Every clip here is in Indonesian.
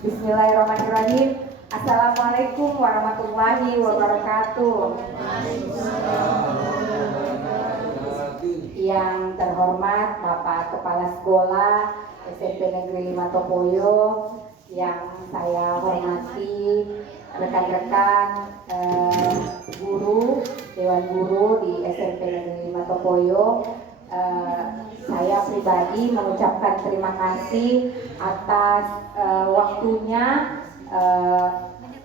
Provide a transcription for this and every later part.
Bismillahirrahmanirrahim. Assalamualaikum warahmatullahi wabarakatuh. Yang terhormat Bapak Kepala Sekolah SMP Negeri 5 Topoyo, yang saya hormati rekan-rekan guru, Dewan Guru di SMP Negeri 5 Topoyo. Saya pribadi mengucapkan terima kasih atas waktunya.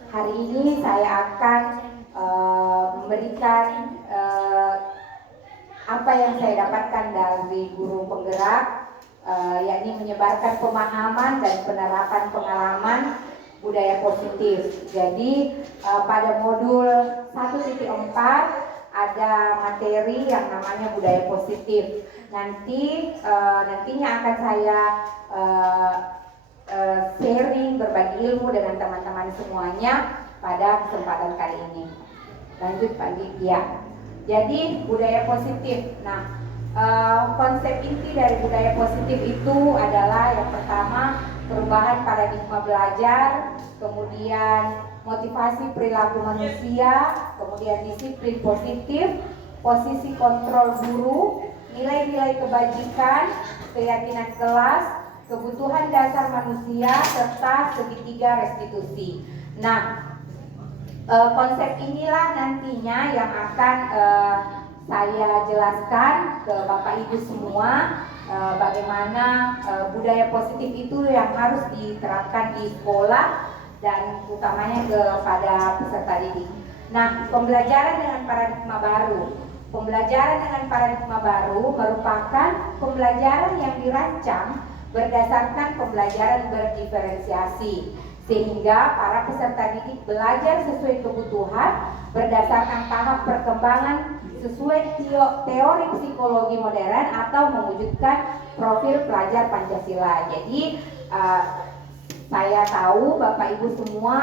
Hari ini saya akan memberikan apa yang saya dapatkan dari guru penggerak, yakni menyebarkan pemahaman dan penerapan pengalaman budaya positif. Jadi pada modul 1.4 ada materi yang namanya budaya positif. Nantinya akan saya sharing, berbagi ilmu dengan teman-teman semuanya pada kesempatan kali ini. Lanjut Pak Ditya. Jadi budaya positif. Nah, konsep inti dari budaya positif itu adalah yang pertama perubahan paradigma belajar, kemudian motivasi perilaku manusia, kemudian disiplin positif, posisi kontrol guru, nilai-nilai kebajikan, keyakinan kelas, kebutuhan dasar manusia, serta segitiga restitusi. Nah, konsep inilah nantinya yang akan saya jelaskan ke Bapak Ibu semua, bagaimana budaya positif itu yang harus diterapkan di sekolah dan utamanya kepada peserta didik. Nah, pembelajaran dengan paradigma baru. Pembelajaran dengan paradigma baru merupakan pembelajaran yang dirancang berdasarkan pembelajaran berdiferensiasi, sehingga para peserta didik belajar sesuai kebutuhan berdasarkan tahap perkembangan sesuai teori psikologi modern atau mewujudkan profil pelajar Pancasila. Jadi saya tahu Bapak Ibu semua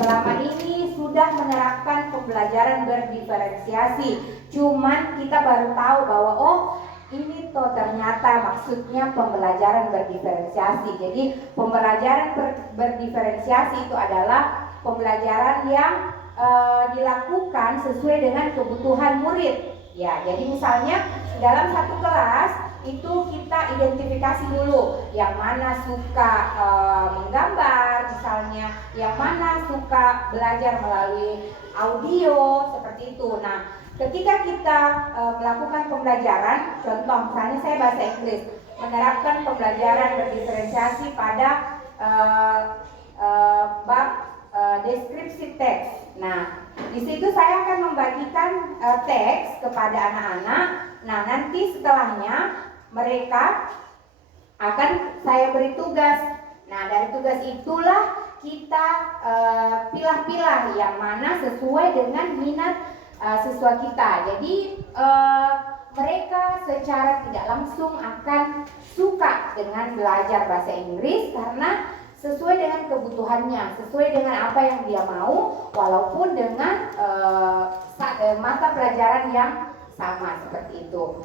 selama ini sudah menerapkan pembelajaran berdiferensiasi, cuman kita baru tahu bahwa ini toh ternyata maksudnya pembelajaran berdiferensiasi. Jadi pembelajaran berdiferensiasi itu adalah pembelajaran yang dilakukan sesuai dengan kebutuhan murid. Ya, jadi misalnya dalam satu kelas itu kita identifikasi dulu yang mana suka menggambar misalnya, yang mana suka belajar melalui audio seperti itu. Nah, ketika kita melakukan pembelajaran, contoh misalnya saya bahasa Inggris, menerapkan pembelajaran berdiferensiasi pada bab deskripsi teks. Nah, di situ saya akan membagikan teks kepada anak-anak. Nah, nanti setelahnya mereka akan saya beri tugas. Nah, dari tugas itulah kita pilah-pilah yang mana sesuai dengan minat siswa kita. Jadi mereka secara tidak langsung akan suka dengan belajar bahasa Inggris karena sesuai dengan kebutuhannya, sesuai dengan apa yang dia mau, walaupun dengan mata pelajaran yang sama seperti itu.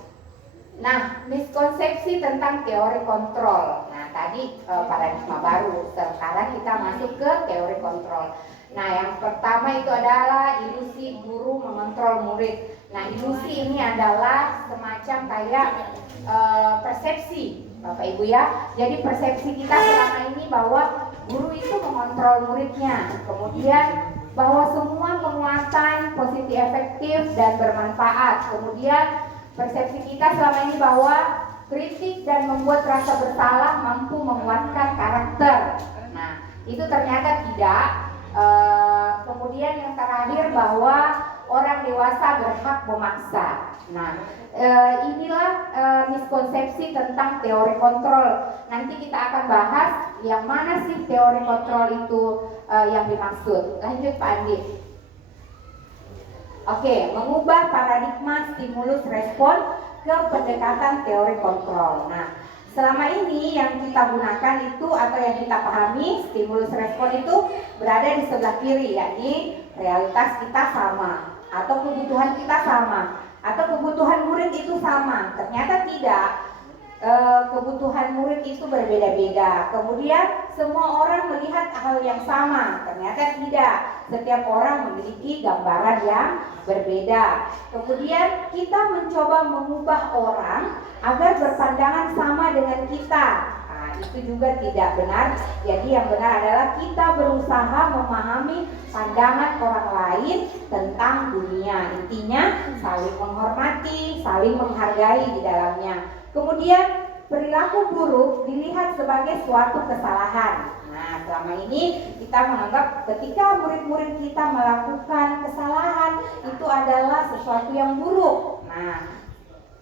Nah, miskonsepsi tentang teori kontrol. Nah, tadi paradigma baru. Sekarang kita masuk ke teori kontrol. Nah, yang pertama itu adalah ilusi guru mengontrol murid. Nah, ilusi ini adalah semacam kayak persepsi, Bapak Ibu ya. Jadi persepsi kita selama ini bahwa guru itu mengontrol muridnya. Kemudian bahwa semua penguatan positif, efektif dan bermanfaat. Kemudian persepsi kita selama ini bahwa kritik dan membuat rasa bersalah mampu menguatkan karakter. Nah, itu ternyata tidak. Kemudian yang terakhir bahwa orang dewasa berhak memaksa. Nah, inilah miskonsepsi tentang teori kontrol. Nanti kita akan bahas yang mana sih teori kontrol itu yang dimaksud. Lanjut Pak Andi. Oke, mengubah paradigma stimulus respon ke pendekatan teori kontrol. Nah, selama ini yang kita gunakan itu atau yang kita pahami stimulus respon itu berada di sebelah kiri, yakni realitas kita sama atau kebutuhan kita sama atau kebutuhan murid itu sama. Ternyata tidak. kebutuhan murid itu berbeda-beda. Kemudian semua orang melihat hal yang sama, ternyata tidak. Setiap orang memiliki gambaran yang berbeda. Kemudian kita mencoba mengubah orang agar berpandangan sama dengan kita. Nah, itu juga tidak benar. Jadi yang benar adalah kita berusaha memahami pandangan orang lain tentang dunia. Intinya saling menghormati, saling menghargai di dalamnya. Kemudian perilaku buruk dilihat sebagai suatu kesalahan. Nah, selama ini kita menganggap ketika murid-murid kita melakukan kesalahan itu adalah sesuatu yang buruk. Nah,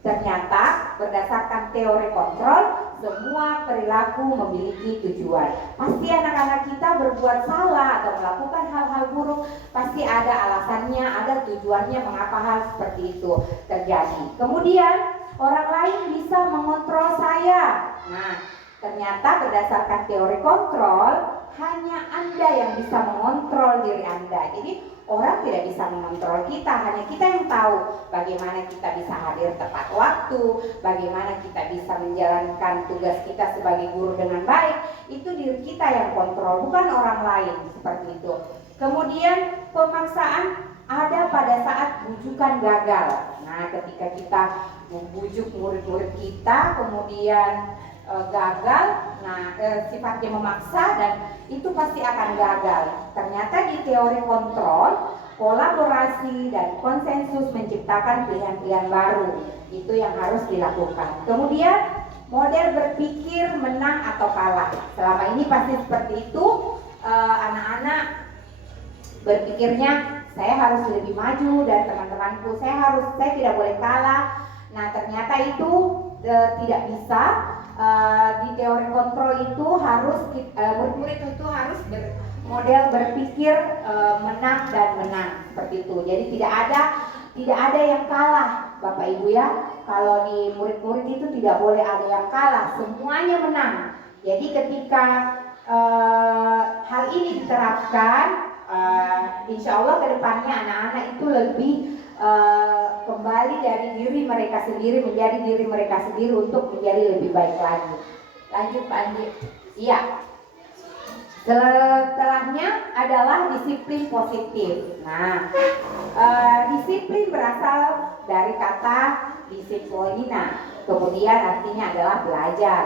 ternyata berdasarkan teori kontrol, semua perilaku memiliki tujuan. Pasti anak-anak kita berbuat salah atau melakukan hal-hal buruk, pasti ada alasannya, ada tujuannya mengapa hal seperti itu terjadi. Kemudian orang lain bisa mengontrol saya. Nah, ternyata berdasarkan teori kontrol, hanya Anda yang bisa mengontrol diri Anda. Jadi orang tidak bisa mengontrol kita, hanya kita yang tahu bagaimana kita bisa hadir tepat waktu, bagaimana kita bisa menjalankan tugas kita sebagai guru dengan baik. Itu diri kita yang kontrol, bukan orang lain, seperti itu. Kemudian pemaksaan ada pada saat bujukan gagal. Nah, ketika kita membujuk murid-murid kita kemudian gagal, nah sifatnya memaksa dan itu pasti akan gagal. Ternyata di teori kontrol, kolaborasi dan konsensus menciptakan pilihan-pilihan baru. Itu yang harus dilakukan. Kemudian model berpikir menang atau kalah. Selama ini pasti seperti itu, anak-anak berpikirnya saya harus lebih maju dari teman-temanku, saya tidak boleh kalah. Nah, ternyata itu tidak bisa. Di teori kontrol itu harus murid-murid itu harus model berpikir menang dan menang, seperti itu. Jadi tidak ada yang kalah, Bapak Ibu ya. Kalau di murid-murid itu tidak boleh ada yang kalah, semuanya menang. Jadi ketika hal ini diterapkan, insya Allah kedepannya anak-anak itu lebih kembali dari diri mereka sendiri menjadi diri mereka sendiri untuk menjadi lebih baik lagi. Lanjut Pak Andi. Iya. Setelahnya adalah disiplin positif. Nah, disiplin berasal dari kata disiplina, kemudian artinya adalah belajar.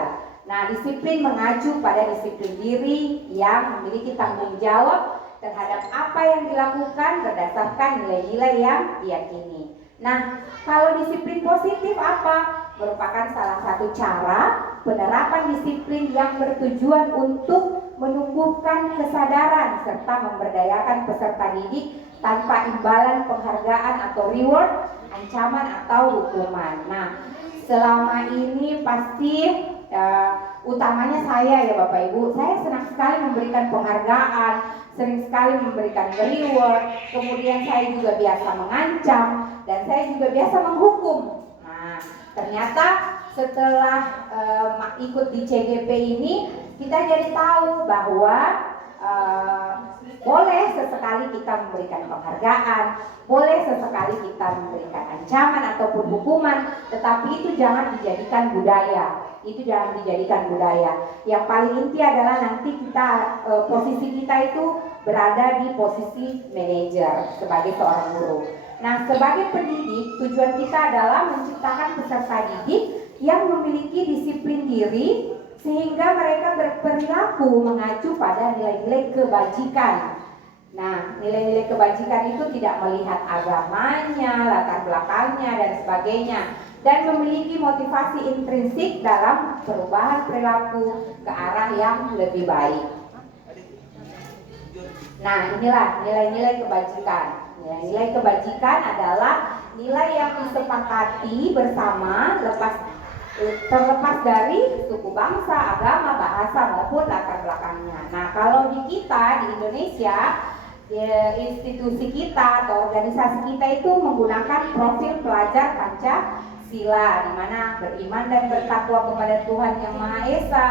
Nah, disiplin mengacu pada disiplin diri yang memiliki tanggung jawab terhadap apa yang dilakukan berdasarkan nilai-nilai yang diyakini. Nah, kalau disiplin positif apa? Merupakan salah satu cara penerapan disiplin yang bertujuan untuk menumbuhkan kesadaran serta memberdayakan peserta didik tanpa imbalan penghargaan atau reward, ancaman atau hukuman. Nah, selama ini pasti utamanya saya ya Bapak Ibu, saya senang sekali memberikan penghargaan, sering sekali memberikan reward, kemudian saya juga biasa mengancam dan saya juga biasa menghukum. Nah, ternyata setelah ikut di CGP ini kita jadi tahu bahwa boleh sesekali kita memberikan penghargaan, boleh sesekali kita memberikan ancaman ataupun hukuman, tetapi itu jangan dijadikan budaya. Itu jangan dijadikan budaya. Yang paling inti adalah nanti kita posisi kita itu berada di posisi manajer sebagai seorang guru. Nah, sebagai pendidik, tujuan kita adalah menciptakan peserta didik yang memiliki disiplin diri sehingga mereka berperilaku mengacu pada nilai-nilai kebajikan. Nah, nilai-nilai kebajikan itu tidak melihat agamanya, latar belakangnya dan sebagainya, dan memiliki motivasi intrinsik dalam perubahan perilaku ke arah yang lebih baik. Nah, inilah nilai-nilai kebajikan. Nilai kebajikan adalah nilai yang disepakati bersama terlepas dari suku bangsa, agama, bahasa maupun latar belakangnya. Nah, kalau di kita di Indonesia, institusi kita atau organisasi kita itu menggunakan profil pelajar Pancasila, di mana beriman dan bertakwa kepada Tuhan Yang Maha Esa,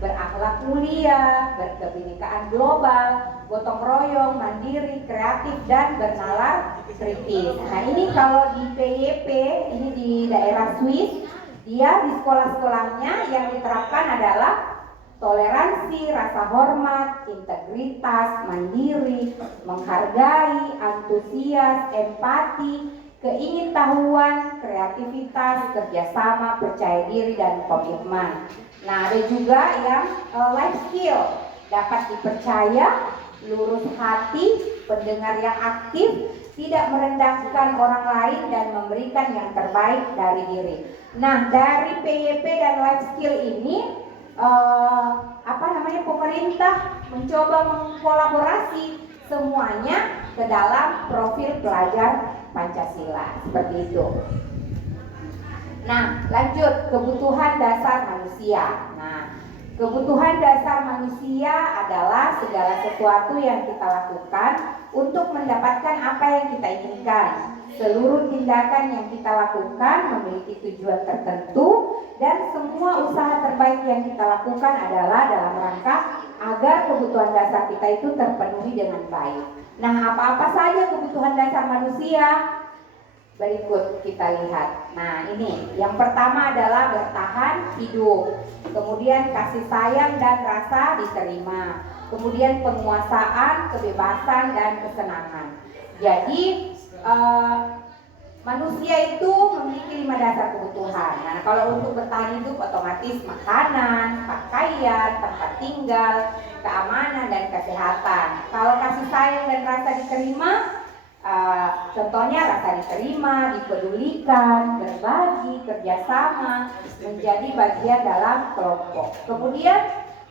berakhlak mulia, berkebinekaan global, gotong royong, mandiri, kreatif dan bernalar kritis. Nah, ini kalau di PYP, ini di daerah Swiss, Dia di sekolah-sekolahnya yang diterapkan adalah toleransi, rasa hormat, integritas, mandiri, menghargai, antusias, empati, keingintahuan, kreativitas, kerjasama, percaya diri, dan komitmen. Nah, ada juga yang life skill, dapat dipercaya, lurus hati, pendengar yang aktif, tidak merendahkan orang lain, dan memberikan yang terbaik dari diri. Nah, dari PYP dan life skill ini pemerintah mencoba mengkolaborasi semuanya ke dalam profil pelajar Pancasila, seperti itu. Nah, lanjut, kebutuhan dasar manusia. Nah, kebutuhan dasar manusia adalah segala sesuatu yang kita lakukan untuk mendapatkan apa yang kita inginkan. Seluruh tindakan yang kita lakukan memiliki tujuan tertentu, dan semua usaha terbaik yang kita lakukan adalah dalam rangka agar kebutuhan dasar kita itu terpenuhi dengan baik. Nah, apa-apa saja kebutuhan dasar manusia? Berikut kita lihat. Nah, ini yang pertama adalah bertahan hidup, kemudian kasih sayang dan rasa diterima, kemudian penguasaan, kebebasan, dan kesenangan. Jadi manusia itu memiliki 5 dasar kebutuhan. Nah, kalau untuk bertahan hidup otomatis makanan, pakaian, tempat tinggal, keamanan, dan kesehatan. Kalau kasih sayang dan rasa diterima, contohnya rasa diterima, dipedulikan, berbagi, kerjasama, menjadi bagian dalam kelompok. Kemudian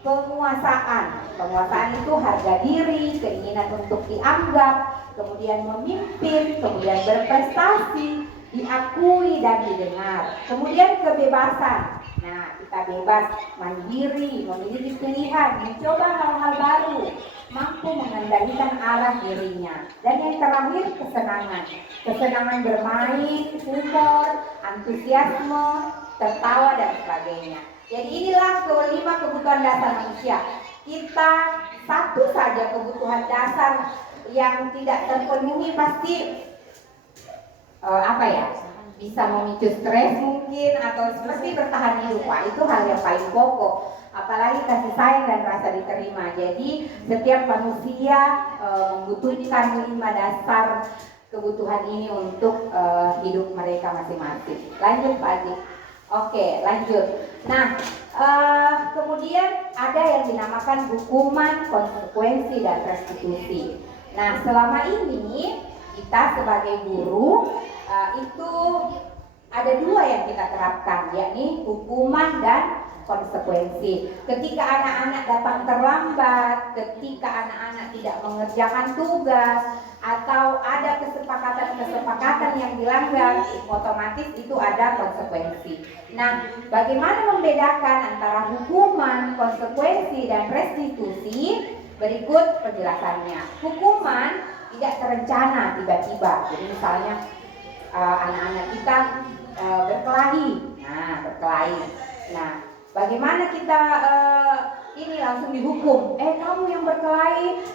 penguasaan itu harga diri, keinginan untuk dianggap, kemudian memimpin, kemudian berprestasi, diakui dan didengar. Kemudian kebebasan. Nah, kita bebas, mandiri, memiliki pilihan, mencoba hal-hal baru, mampu mengendalikan arah dirinya. Dan yang terakhir, kesenangan. Kesenangan bermain, humor, antusiasme, tertawa, dan sebagainya. Jadi inilah kelima kebutuhan dasar manusia. Kita satu saja kebutuhan dasar yang tidak terpenuhi pasti bisa memicu stres mungkin, atau seperti bertahan hidup. Wah, itu hal yang paling pokok. Apalagi kasih sayang dan rasa diterima. Jadi setiap manusia membutuhkan 5 dasar kebutuhan ini untuk hidup mereka masing-masing. Lanjut Pak Adi. Oke, lanjut. Nah, kemudian ada yang dinamakan hukuman, konsekuensi, dan restitusi. Nah, selama ini kita sebagai guru itu ada 2 yang kita terapkan, yakni hukuman dan konsekuensi. Ketika anak-anak datang terlambat, ketika anak-anak tidak mengerjakan tugas, atau ada kesepakatan yang dilanggar, otomatis itu ada konsekuensi. Nah, bagaimana membedakan antara hukuman, konsekuensi, dan restitusi? Berikut penjelasannya. Hukuman tidak terencana tiba-tiba. Jadi misalnya anak-anak kita berkelahi. Nah, bagaimana kita ini langsung dihukum? Kamu yang berkelahi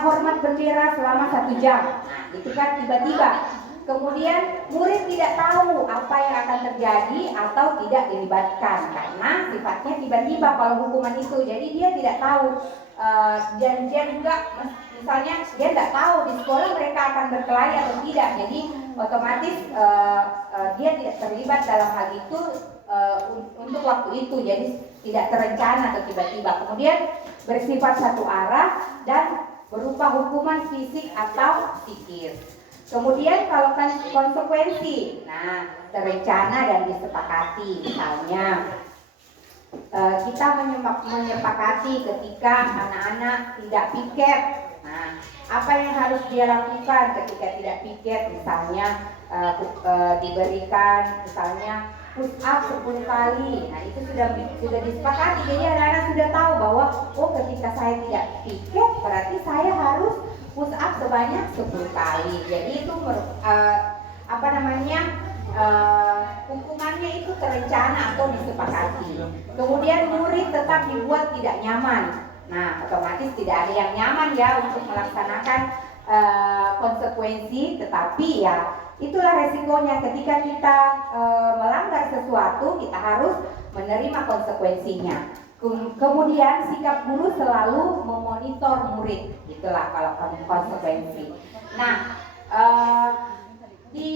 hormat bendera selama 1 jam. Nah, itu kan tiba-tiba. Kemudian murid tidak tahu apa yang akan terjadi atau tidak dilibatkan karena sifatnya tiba-tiba kalau hukuman itu. Jadi dia tidak tahu, dan dia juga misalnya dia tidak tahu di sekolah mereka akan berkelahi atau tidak. Jadi otomatis dia tidak terlibat dalam hal itu untuk waktu itu. Jadi tidak terencana atau tiba-tiba. Kemudian bersifat satu arah dan berupa hukuman fisik atau psikis. Kemudian kalau konsekuensi, nah terencana dan disepakati. Misalnya kita menyepakati ketika anak-anak tidak piket. Nah, apa yang harus dia lakukan ketika tidak piket? Misalnya diberikan misalnya push up 10 kali. Nah, itu sudah disepakati. Jadi anak-anak sudah tahu bahwa ketika saya tidak piket berarti saya harus push up sebanyak 10 kali. Jadi itu hukumannya itu terencana atau disepakati. Kemudian murid tetap dibuat tidak nyaman. Nah, otomatis tidak ada yang nyaman ya untuk melaksanakan konsekuensi, tetapi ya itulah resikonya ketika kita melanggar sesuatu, kita harus menerima konsekuensinya. Kemudian sikap guru selalu memonitor murid, itulah kalau konsekuensi. Nah, di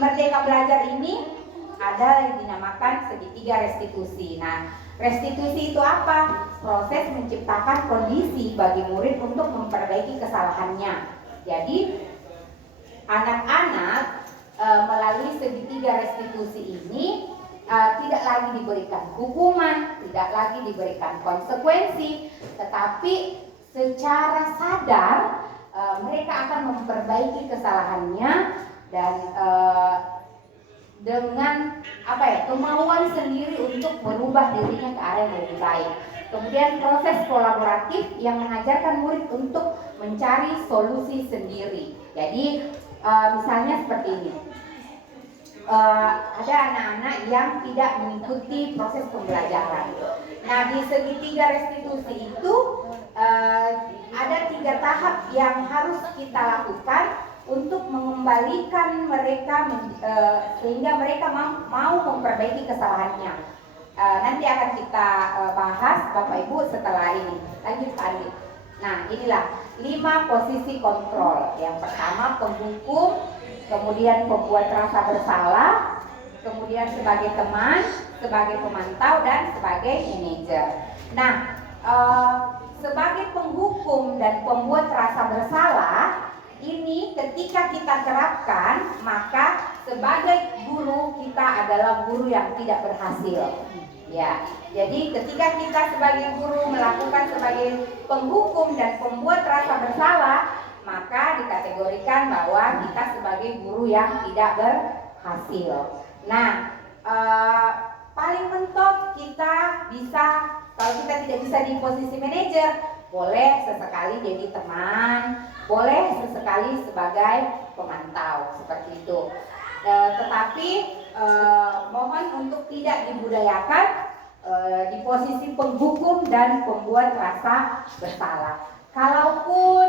Merdeka Belajar ini ada yang dinamakan segitiga restitusi. Nah, restitusi itu apa? Proses menciptakan kondisi bagi murid untuk memperbaiki kesalahannya. Jadi anak-anak melalui segitiga restitusi ini tidak lagi diberikan hukuman, tidak lagi diberikan konsekuensi, tetapi secara sadar mereka akan memperbaiki kesalahannya dan dengan kemauan sendiri untuk merubah dirinya ke arah yang lebih baik. Kemudian proses kolaboratif yang mengajarkan murid untuk mencari solusi sendiri. Jadi misalnya seperti ini, ada anak-anak yang tidak mengikuti proses pembelajaran. Nah, di segitiga restitusi itu ada 3 tahap yang harus kita lakukan untuk mengembalikan mereka sehingga mereka mau memperbaiki kesalahannya. Nanti akan kita bahas Bapak Ibu setelah ini. Lanjut Pak Andi. Nah, inilah 5 posisi kontrol. Yang pertama penghukum, kemudian pembuat rasa bersalah, kemudian sebagai teman, sebagai pemantau, dan sebagai manajer. Nah, sebagai penghukum dan pembuat rasa bersalah ini ketika kita terapkan, maka sebagai guru kita adalah guru yang tidak berhasil. Ya, jadi ketika kita sebagai guru melakukan sebagai penghukum dan pembuat rasa bersalah, maka dikategorikan bahwa kita sebagai guru yang tidak berhasil. Nah, paling mentok kita bisa, kalau kita tidak bisa di posisi manajer, boleh sesekali jadi teman, boleh sesekali sebagai pemantau, seperti itu. Tetapi mohon untuk tidak dibudayakan di posisi penghukum dan pembuat rasa bersalah. Kalaupun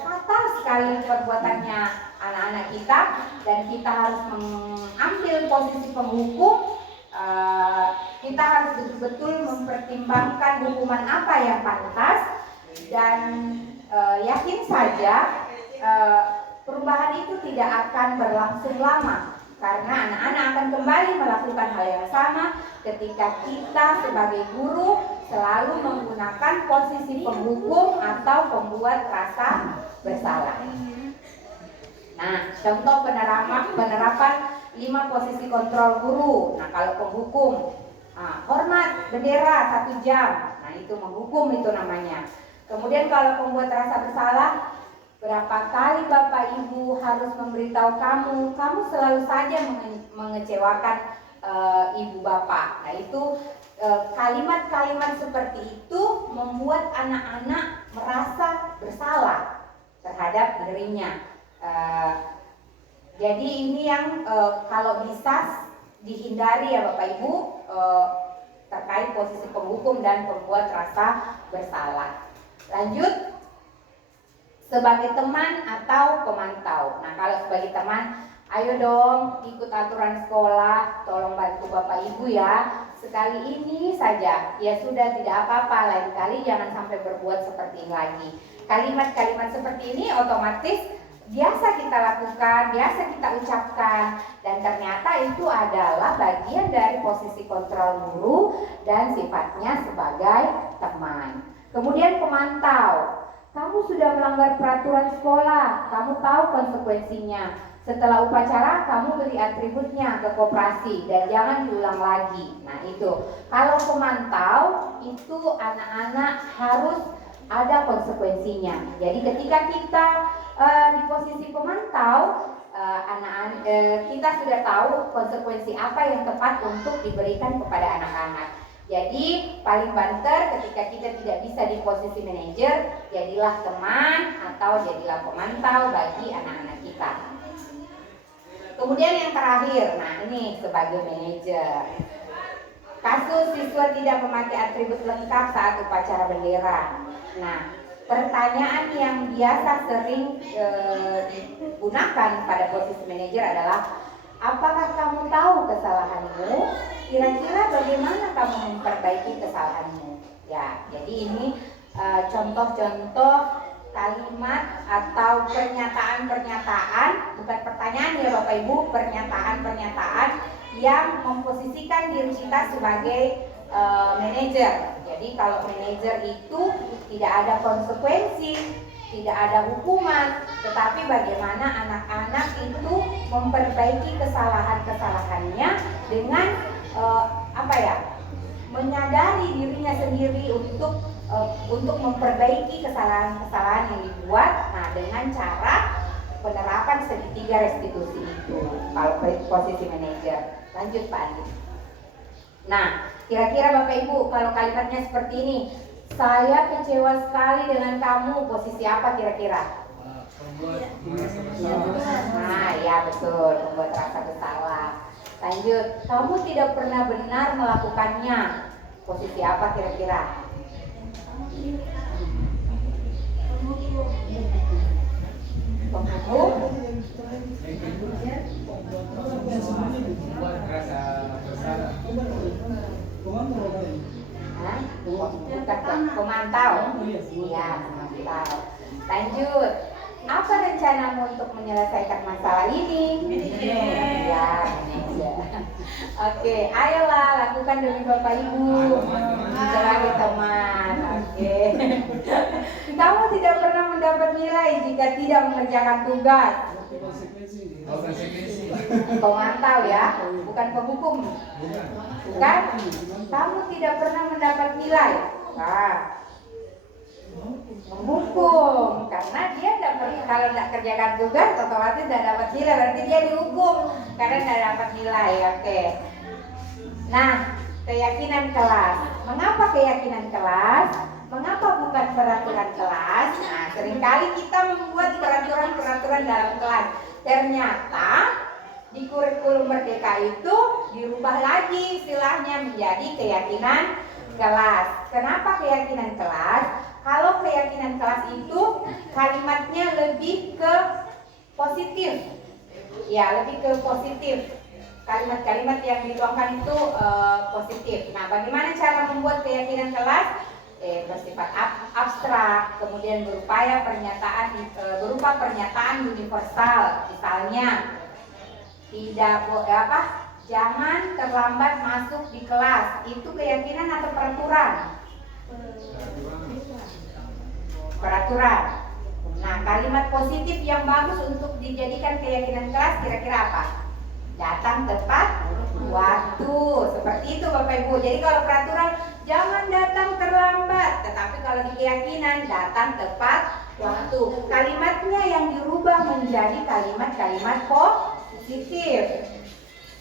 fatal sekali perbuatannya anak-anak kita dan kita harus mengambil posisi penghukum, kita harus betul-betul mempertimbangkan hukuman apa yang pantas dan yakin saja perubahan itu tidak akan berlangsung lama karena anak-anak akan kembali melakukan hal yang sama ketika kita sebagai guru selalu menggunakan posisi penghukum atau pembuat rasa bersalah. Nah, contoh penerapan 5 posisi kontrol guru. Nah, kalau penghukum, hormat bendera 1 jam. Nah, itu menghukum itu namanya. Kemudian kalau pembuat rasa bersalah, berapa kali Bapak Ibu harus memberitahu kamu selalu saja mengecewakan Ibu Bapak. Nah, itu kalimat-kalimat seperti itu membuat anak-anak merasa bersalah terhadap dirinya. Jadi ini yang kalau bisa dihindari ya Bapak Ibu terkait posisi penghukum dan pembuat rasa bersalah. Lanjut, sebagai teman atau pemantau. Nah, kalau sebagai teman, ayo dong ikut aturan sekolah, tolong bantu Bapak Ibu ya. Sekali ini saja, ya sudah tidak apa-apa, lain kali jangan sampai berbuat seperti ini lagi. Kalimat-kalimat seperti ini otomatis biasa kita lakukan, biasa kita ucapkan, dan ternyata itu adalah bagian dari posisi kontrol guru dan sifatnya sebagai teman. Kemudian pemantau. Kamu sudah melanggar peraturan sekolah, kamu tahu konsekuensinya. Setelah upacara, kamu beri atributnya ke koperasi dan jangan diulang lagi. Nah, itu. Kalau pemantau, itu anak-anak harus ada konsekuensinya. Jadi ketika kita di posisi pemantau, kita sudah tahu konsekuensi apa yang tepat untuk diberikan kepada anak-anak. Jadi paling banter ketika kita tidak bisa di posisi manajer, jadilah teman atau jadilah pemantau bagi anak-anak kita. Kemudian yang terakhir, nah ini sebagai manajer. Kasus siswa tidak memakai atribut lengkap saat upacara bendera. Nah, Pertanyaan yang biasa sering digunakan pada posisi manajer adalah, apakah kamu tahu kesalahanmu? Kira-kira bagaimana kamu memperbaiki kesalahanmu? Ya, jadi ini contoh-contoh kalimat atau pernyataan-pernyataan, bukan pertanyaan ya Bapak Ibu, pernyataan-pernyataan yang memposisikan diri kita sebagai manajer. Jadi kalau manajer itu tidak ada konsekuensi, tidak ada hukuman, tetapi bagaimana anak-anak itu memperbaiki kesalahan-kesalahannya dengan menyadari dirinya sendiri untuk memperbaiki kesalahan-kesalahan yang dibuat. Nah, dengan cara penerapan segitiga restitusi itu kalau posisi manajer. Lanjut Pak Andi. Nah, kira-kira Bapak Ibu kalau kalimatnya seperti ini, saya kecewa sekali dengan kamu, posisi apa kira-kira? Nah, ya betul, membuat rasa bersalah. Lanjut, kamu tidak pernah benar melakukannya, posisi apa kira-kira? Penghukum. Pemantau. Iya, pemantau. Lanjut. Apa rencanamu untuk menyelesaikan masalah ini? Ya, oke, ayolah lakukan demi Bapak Ibu sebagai teman. Oke. Kamu tidak pernah mendapat nilai jika tidak mengerjakan tugas. Pemantau ya, bukan penghukum. Bukan? Kamu tidak pernah mendapat nilai. Nah, menghukum karena dia kalau tidak kerjakan tugas otomatis tidak dapat nilai, berarti dia dihukum karena tidak dapat nilai. Oke. Nah, keyakinan kelas. Mengapa keyakinan kelas? Mengapa bukan peraturan kelas? Nah, seringkali kita membuat peraturan-peraturan dalam kelas. Ternyata di kurikulum Merdeka itu dirubah lagi istilahnya menjadi keyakinan kelas. Kenapa keyakinan kelas? Kalau keyakinan kelas itu kalimatnya lebih ke positif. Ya, lebih ke positif. Kalimat-kalimat yang dituangkan itu positif. Nah, bagaimana cara membuat keyakinan kelas? Bersifat abstrak, kemudian berupa pernyataan universal. Misalnya, jangan terlambat masuk di kelas. Itu keyakinan atau peraturan? Peraturan. Nah, kalimat positif yang bagus untuk dijadikan keyakinan kelas kira-kira apa? Datang tepat waktu. Seperti itu Bapak Ibu. Jadi kalau peraturan jangan datang terlambat, tetapi kalau di keyakinan datang tepat waktu. Kalimatnya yang dirubah menjadi kalimat-kalimat positif.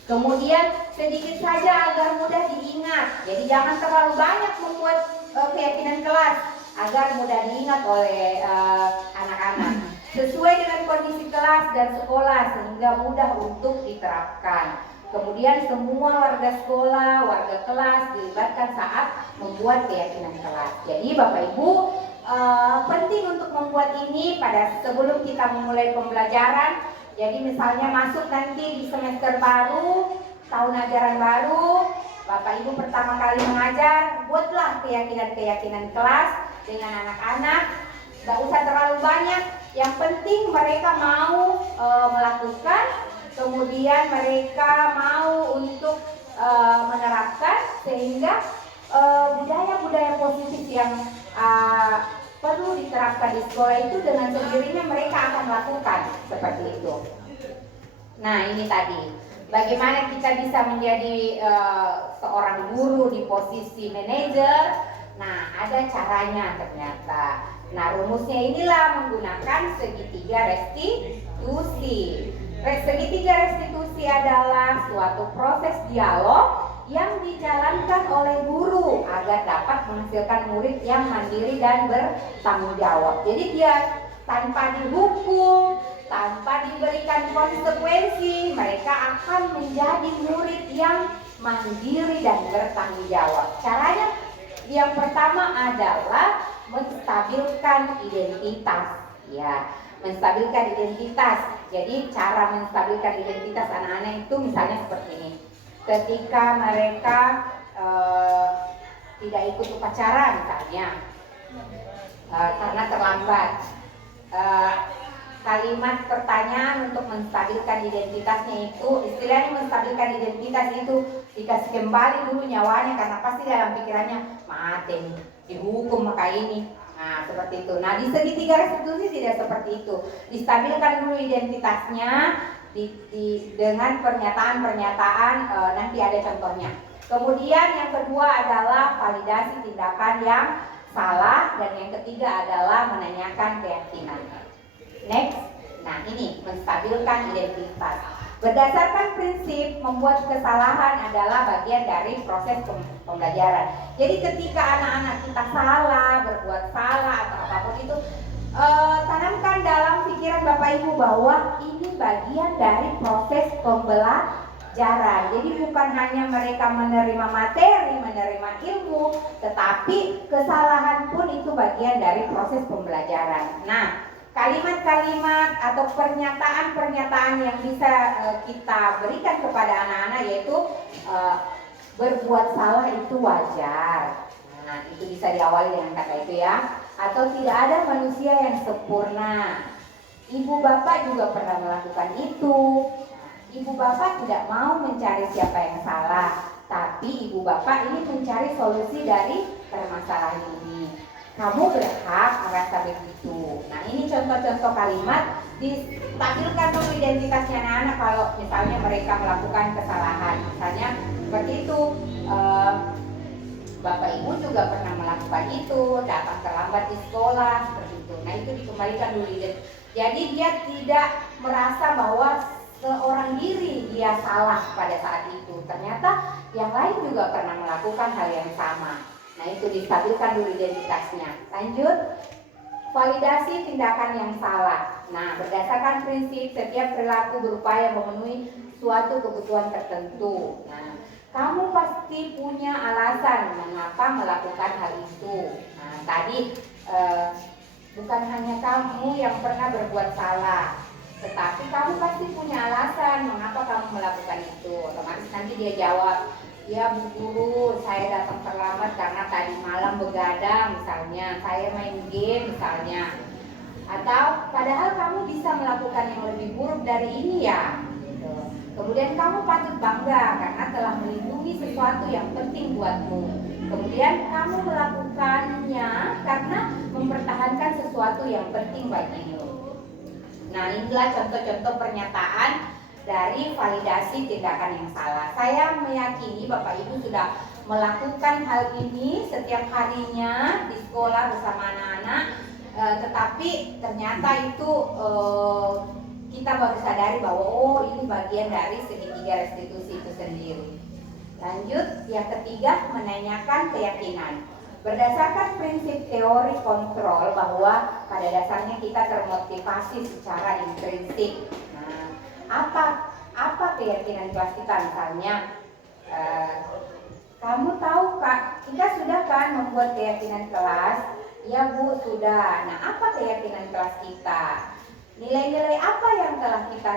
Kemudian sedikit saja agar mudah diingat. Jadi jangan terlalu banyak membuat keyakinan kelas agar mudah diingat oleh anak-anak. Sesuai dengan kondisi kelas dan sekolah sehingga mudah untuk diterapkan. Kemudian semua warga sekolah, warga kelas dilibatkan saat membuat keyakinan kelas. Jadi Bapak Ibu penting untuk membuat ini sebelum kita memulai pembelajaran. Jadi misalnya masuk nanti di semester baru, tahun ajaran baru, Bapak Ibu pertama kali mengajar, buatlah keyakinan-keyakinan kelas dengan anak-anak. Gak usah terlalu banyak, yang penting mereka mau melakukan, kemudian mereka mau untuk menerapkan, sehingga budaya-budaya positif yang perlu diterapkan di sekolah itu dengan sendirinya mereka akan lakukan seperti itu. Nah, ini tadi bagaimana kita bisa menjadi seorang guru di posisi manajer. Nah, ada caranya ternyata. Nah, rumusnya inilah menggunakan segitiga restitusi. Segitiga restitusi adalah suatu proses dialog yang dijalankan oleh guru agar dapat menghasilkan murid yang mandiri dan bertanggung jawab. Jadi dia tanpa dihukum, tanpa diberikan konsekuensi, mereka akan menjadi murid yang mandiri dan bertanggung jawab. Caranya yang pertama adalah menstabilkan identitas. Ya, menstabilkan identitas. Jadi cara menstabilkan identitas anak-anak itu misalnya seperti ini. Ketika mereka tidak ikut upacara misalnya, karena terlambat, kalimat pertanyaan untuk menstabilkan identitasnya itu, istilahnya menstabilkan identitas itu dikasih kembali dulu nyawanya, karena pasti dalam pikirannya mati nih, dihukum maka ini. Nah seperti itu. Nah di segitiga restitusi tidak seperti itu. Distabilkan dulu identitasnya dengan pernyataan-pernyataan, nanti ada contohnya. Kemudian yang kedua adalah validasi tindakan yang salah, dan yang ketiga adalah menanyakan keyakinan. Next, nah ini menstabilkan identitas. Berdasarkan prinsip membuat kesalahan adalah bagian dari proses pembelajaran. Jadi ketika anak-anak kita salah, berbuat salah atau apapun itu, tanamkan dalam pikiran Bapak Ibu bahwa ini bagian dari proses pembelajaran. Jadi bukan hanya mereka menerima materi, menerima ilmu, tetapi kesalahan pun itu bagian dari proses pembelajaran. Nah, kalimat-kalimat atau pernyataan-pernyataan yang bisa kita berikan kepada anak-anak yaitu berbuat salah itu wajar. Nah, itu bisa diawali dengan kata itu ya. Atau tidak ada manusia yang sempurna. Ibu bapak juga pernah melakukan itu. Ibu bapak tidak mau mencari siapa yang salah, tapi ibu bapak ini mencari solusi dari permasalahan ini. Kamu berhak merasa begitu. Nah ini contoh-contoh kalimat. Distabilkan dulu identitasnya anak-anak kalau misalnya mereka melakukan kesalahan. Misalnya seperti itu, Bapak Ibu juga pernah melakukan itu, datang terlambat di sekolah seperti itu. Nah itu dikembalikan dulu. Jadi dia tidak merasa bahwa seorang diri dia salah pada saat itu. Ternyata yang lain juga pernah melakukan hal yang sama. Nah itu distabilkan dulu identitasnya. Lanjut, validasi tindakan yang salah. Nah berdasarkan prinsip setiap perilaku berupaya memenuhi suatu kebutuhan tertentu. Nah kamu pasti punya alasan mengapa melakukan hal itu. Nah tadi bukan hanya kamu yang pernah berbuat salah, tetapi kamu pasti punya alasan mengapa kamu melakukan itu. Otomatis nanti dia jawab, ya Bu Guru, saya datang terlambat karena tadi malam begadang misalnya, saya main game misalnya. Atau padahal kamu bisa melakukan yang lebih buruk dari ini ya gitu. Kemudian kamu patut bangga karena telah melindungi sesuatu yang penting buatmu. Kemudian kamu melakukannya karena mempertahankan sesuatu yang penting bagimu. Nah inilah contoh-contoh pernyataan dari validasi tindakan yang salah. Saya meyakini Bapak Ibu sudah melakukan hal ini setiap harinya di sekolah bersama anak-anak, tetapi ternyata itu kita baru sadari bahwa oh ini bagian dari segitiga restitusi itu sendiri. Lanjut, yang ketiga, menanyakan keyakinan. Berdasarkan prinsip teori kontrol bahwa pada dasarnya kita termotivasi secara intrinsik. Nah, apa keyakinan kelas kita misalnya? Kamu tahu Kak, kita sudah kan membuat keyakinan kelas? Ya Bu, sudah. Nah, apa keyakinan kelas kita? Nilai-nilai apa yang telah kita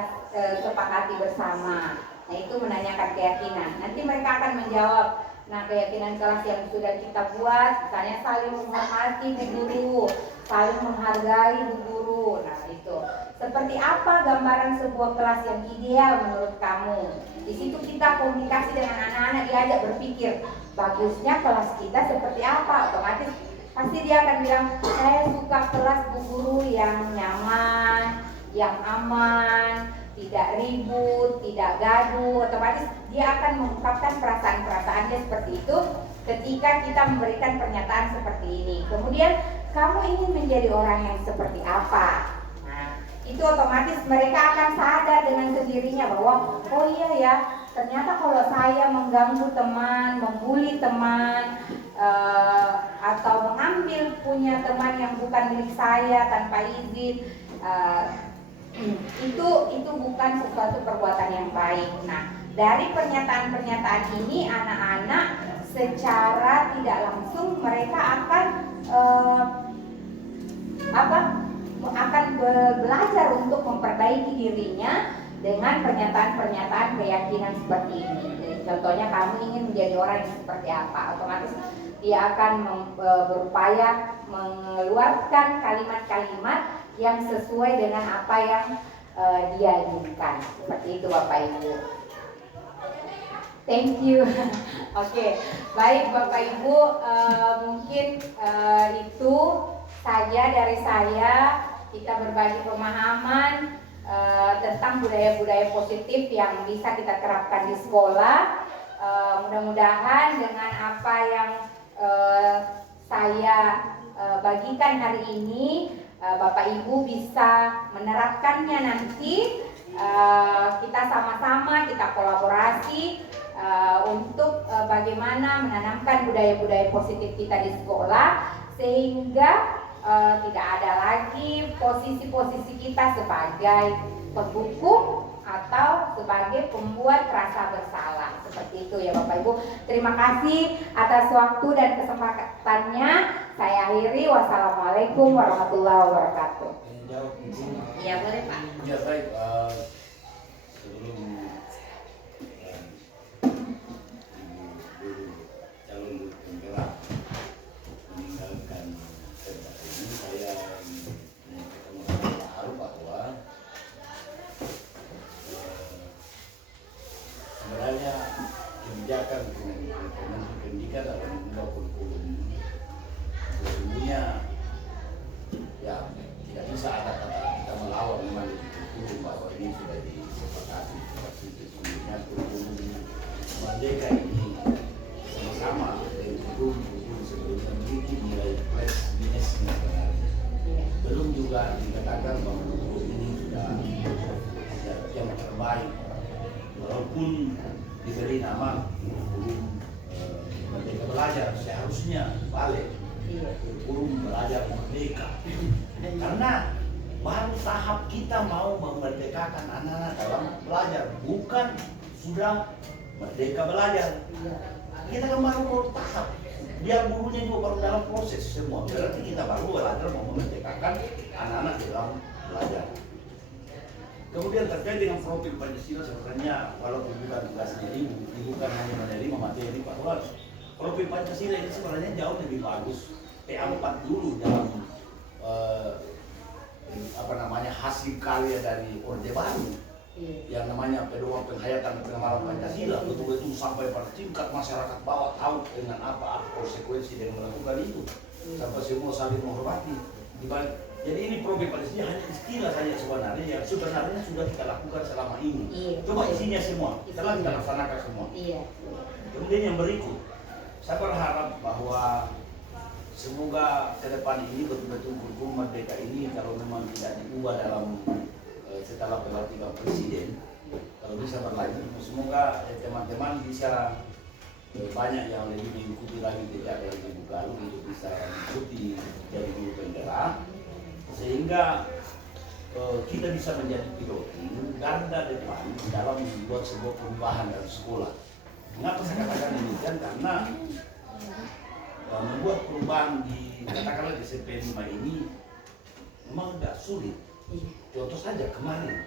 sepakati bersama? Nah, itu menanyakan keyakinan. Nanti mereka akan menjawab. Nah, keyakinan kelas yang sudah kita buat, misalnya saling menghormati Bu Guru, saling menghargai Bu Guru. Nah, itu. Seperti apa gambaran sebuah kelas yang ideal menurut kamu? Di situ kita komunikasi dengan anak-anak, diajak berpikir, bagusnya kelas kita seperti apa? Otomatis pasti dia akan bilang, saya suka kelas Bu Guru yang nyaman, yang aman, tidak ribut, tidak gaduh. Otomatis dia akan mengungkapkan perasaan-perasaannya seperti itu ketika kita memberikan pernyataan seperti ini. Kemudian kamu ingin menjadi orang yang seperti apa? Nah, itu otomatis mereka akan sadar dengan sendirinya bahwa oh iya ya, ternyata kalau saya mengganggu teman, membuli teman, atau mengambil punya teman yang bukan milik saya tanpa izin, itu bukan sesuatu perbuatan yang baik. Nah, dari pernyataan-pernyataan ini anak-anak secara tidak langsung mereka akan akan belajar untuk memperbaiki dirinya dengan pernyataan-pernyataan keyakinan seperti ini. Jadi, contohnya kamu ingin menjadi orang yang seperti apa, otomatis dia akan berupaya mengeluarkan kalimat-kalimat yang sesuai dengan apa yang dia inginkan. Seperti itu Bapak Ibu. Thank you. Oke, baik Bapak Ibu, mungkin itu saja dari saya. Kita berbagi pemahaman tentang budaya-budaya positif yang bisa kita terapkan di sekolah. Mudah-mudahan dengan apa yang saya bagikan hari ini, Bapak Ibu bisa menerapkannya nanti. Kita sama-sama, kita kolaborasi untuk bagaimana menanamkan budaya-budaya positif kita di sekolah, sehingga tidak ada lagi posisi-posisi kita sebagai penghukum atau sebagai pembuat rasa bersalah. Seperti itu ya Bapak Ibu. Terima kasih atas waktu dan kesempatannya. Saya akhiri. Wassalamualaikum warahmatullahi wabarakatuh. Iya boleh Pak. Ya baik. Sebelum calon penggerak meninggalkan tempat ini, saya menyampaikan hal bahwa sebenarnya kebijakan Kementerian Pendidikan dalam mengubah kurikulum sesungguhnya ya tidak bisa ada kata kita melawan memang di kurikulum bahwa ini sudah disepakati. Tetapi sesungguhnya kurikulum Merdeka ini sama-sama dengan kurikulum sebelumnya memiliki nilai plus minusnya sebenarnya. Belum juga dikatakan bahwa kurikulum ini sudah yang terbaik, walaupun diberi nama kurikulum Merdeka Belajar, seharusnya balik kurikulum belajar merdeka, karena baru tahap kita mau memerdekakan anak-anak dalam belajar, bukan sudah merdeka belajar. Kita kan baru tahap, biar gurunya juga baru dalam proses semua, berarti kita baru belajar mau memerdekakan anak-anak dalam belajar. Kemudian terkait dengan profil Pancasila, sebenarnya walaupun bukan tugasnya ibu bukan hanya menerima materi bahwa profil Pancasila ini sebenarnya jauh lebih bagus P4 dulu dalam hasil karya dari Orde Baru yang namanya pedoman penghayatan pengembangan Pancasila, betul-betul sampai pada tingkat masyarakat bawah tahu dengan apa konsekuensi dengan melakukan itu, sampai semua saling menghormati. Jadi ini profil Pancasila hanya istilah saja sebenarnya yang sebenarnya sudah kita lakukan selama ini. Coba isinya semua telah kita laksanakan semua. Kemudian yang berikut, saya berharap bahwa semoga ke depan ini betul-betul kurikulum Merdeka ini kalau memang tidak diubah dalam setelah pelantikan presiden, kalau bisa berlanjut, semoga teman-teman bisa banyak yang lebih mengikuti lagi jejak dari Ibu Galuh untuk bisa mengikuti jadi guru penggerak, sehingga kita bisa menjadi piloting garda depan dalam membuat sebuah perubahan dalam sekolah. Mengapa saya katakan demikian? Karena membuat perubahan di katakanlah di CP5 ini memang agak sulit. Contoh saja kemarin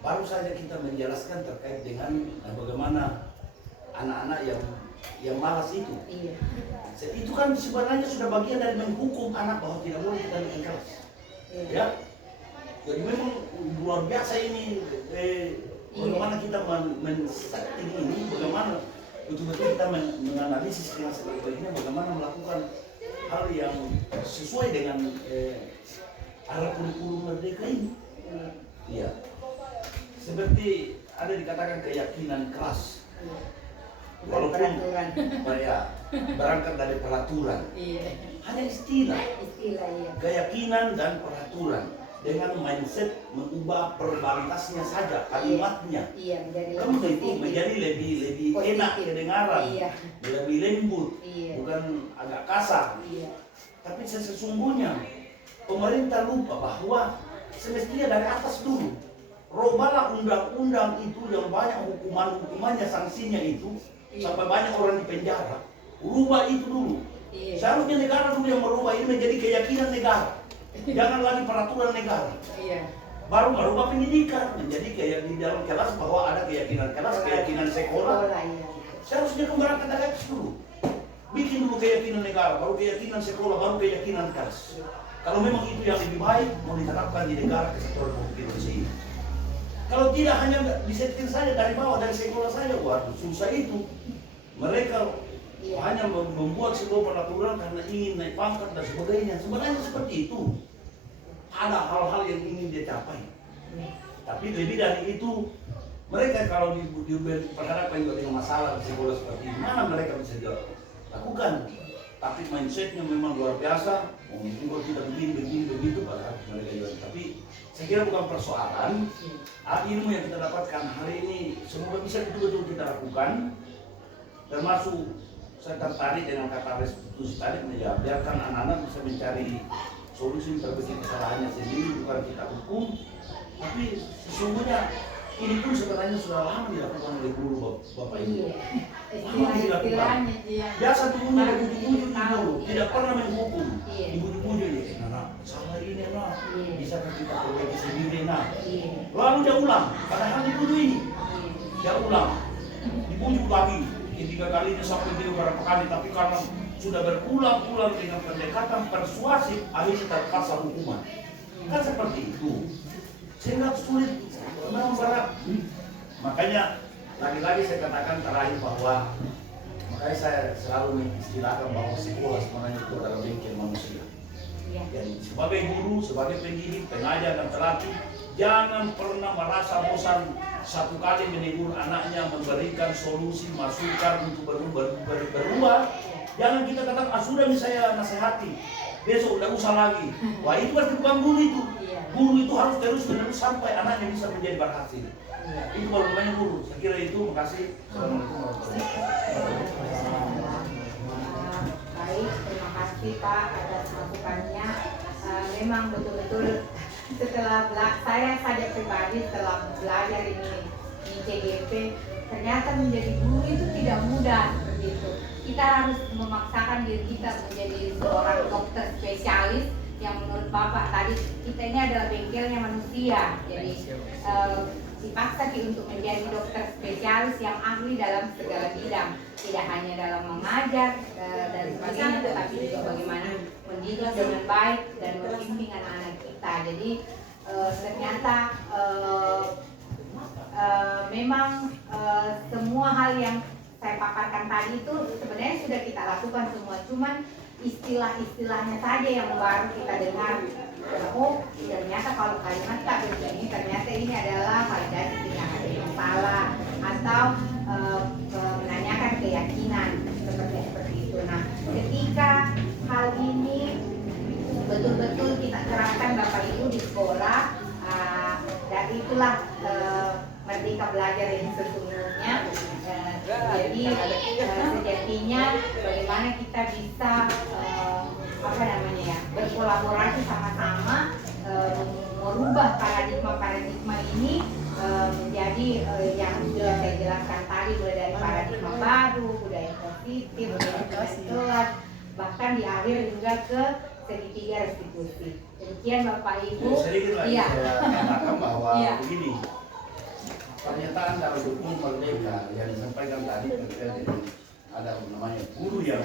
baru saja kita menjelaskan terkait dengan bagaimana anak-anak yang malas itu. Itu kan sebenarnya sudah bagian dari menghukum anak bahwa tidak boleh kita bikin kelas. Ya, jadi memang luar biasa ini. Bagaimana kita men-setting ini, bagaimana betul-betul kita menganalisis dengan sebaik-baiknya, bagaimana melakukan hal yang sesuai dengan arah kurikulum Merdeka ini. Iya. Seperti ada dikatakan keyakinan keras. Walaupun berangkat dari peraturan. Hanya istilah. Keyakinan dan peraturan. Dengan mindset mengubah verbalitasnya saja, kalimatnya. Kamu itu menjadi lebih enak kedengaran, lebih lembut, bukan agak kasar. Tapi sesungguhnya pemerintah lupa bahwa semestinya dari atas dulu. Robalah undang-undang itu yang banyak hukumannya, sanksinya itu, sampai banyak orang di penjara. Rubah itu dulu. Seharusnya negara dulu yang merubah ini menjadi keyakinan negara. Jangan lagi peraturan negara. Iya. Baru merubah pendidikan menjadi kayak di dalam kelas bahwa ada keyakinan kelas, keyakinan sekolah. Iya. Seharusnya kembali ke kelas dulu. Bikin dulu keyakinan negara, baru keyakinan sekolah, baru keyakinan kelas. Kalau memang itu yang lebih baik, mau diterapkan di negara kesatuan Republik Indonesia ini. Kalau tidak hanya disetting saja dari bawah, dari sekolah saja, waduh susah itu. Mereka hanya membuat sebuah peraturan karena ingin naik pangkat dan sebagainya. Sebenarnya seperti itu. Ada hal-hal yang ingin dia capai. Tapi lebih dari itu, mereka kalau diperhadapkan dengan masalah di sekolah seperti ini, mana mereka bisa lakukan. Tapi mindsetnya memang luar biasa. Mungkin kalau tidak begini, begitu, padahal mereka juga. Tapi saya kira bukan persoalan. Ilmu yang kita dapatkan hari ini semoga bisa betul-betul kita lakukan. Termasuk saya tertarik dengan kata restitusi tadi, biarkan anak-anak bisa mencari solusi terbesit kesalahannya sendiri, bukan kita hukum. Tapi sesungguhnya ini pun sebenarnya sudah lama dilakukan oleh guru Bapak Ibu. Lama dilakukan. Biasa dulunya dibujuk-bujuk dulu, tidak pernah menghukum. Dibujuk-bujuk ya, nah, salah ini nah, bisa kita perbaiki sendiri nah. Lalu dia ulang, padahal dibujuk ini, dia ulang, dibujuk lagi. Ketiga kalinya sampai dia beberapa kali, tapi karena sudah berulang-ulang dengan pendekatan persuasif, akhirnya terpaksa hukuman. Kan seperti itu. Sehingga sulit, memang berat. Makanya lagi-lagi saya katakan terakhir bahwa makanya saya selalu mengistilahkan bahwa sekolah sebenarnya itu adalah bengkel manusia. Jadi sebagai guru, sebagai pendidik, pengajar dan pelatih, jangan pernah merasa bosan satu kali menegur anaknya, memberikan solusi, masukan untuk berubah. Jangan kita katakan, sudah nih saya nasihati, besok udah usah lagi. Wah itu berarti bukan guru itu. Guru itu harus terus menerus sampai anaknya bisa menjadi berhasil. Itu kalau namanya guru. Saya kira itu. Makasih. Baik, terima kasih Pak atas masukannya. Memang betul-betul setelah saya saja pribadi setelah belajar ini di CGP, ternyata menjadi guru itu tidak mudah seperti itu. Kita harus memaksakan diri kita menjadi seorang dokter spesialis yang menurut Bapak tadi kita ini adalah bengkelnya manusia. Jadi dipaksa untuk menjadi dokter spesialis yang ahli dalam segala bidang, tidak hanya dalam mengajar dan sebagainya, tetapi juga bagaimana mendidik dengan baik dan membimbing anak-anak kita. Jadi ternyata memang semua hal yang saya paparkan tadi itu sebenarnya sudah kita lakukan semua, cuman istilah-istilahnya saja yang baru kita dengar. Oh, ternyata kalau kalimat tak begini, ternyata ini adalah validasi dengan ada yang salah atau menanyakan keyakinan seperti itu. Nah, ketika hal ini betul-betul kita terapkan Bapak Ibu di sekolah, dan itulah merdeka belajar yang sesungguhnya. Jadi sejatinya bagaimana kita bisa berkolaborasi sama-sama merubah paradigma ini menjadi yang sudah saya jelaskan tadi, mulai dari paradigma baru, budaya positif, kelas, bahkan di akhir juga ke segitiga restitusi. Demikian Bapak Ibu. Sedikit lagi saya katakan bahwa begini, pernyataan dalam hukum merdeka yang disampaikan tadi terkait dengan ada namanya guru yang